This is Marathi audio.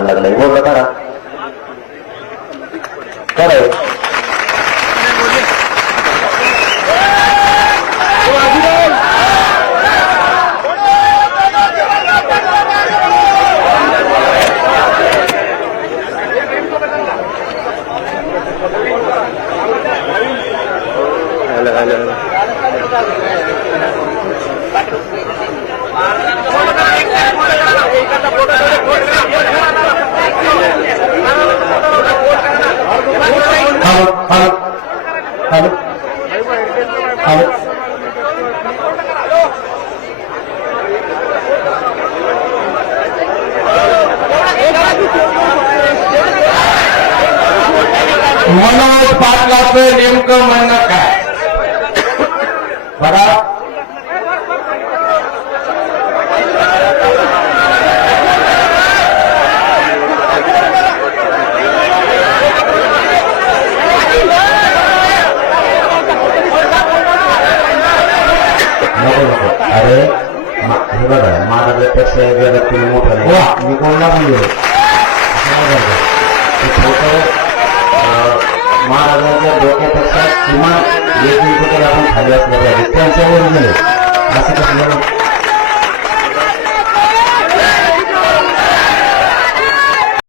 लागलाय बोलला करा खरंय hello hello hello hello Manoj पाटलाचं नेमकं म्हणणं काय नको नको अरे हे बघा महाराजापेक्षा जगात तुम्ही मोठं नाही वा. मी कोणला म्हणजे छोटं महाराजांच्या डोक्यापेक्षा किमान एक इंच तरी आपण खाली असलं पाहिजे त्यांच्यावर गेले असं कसलं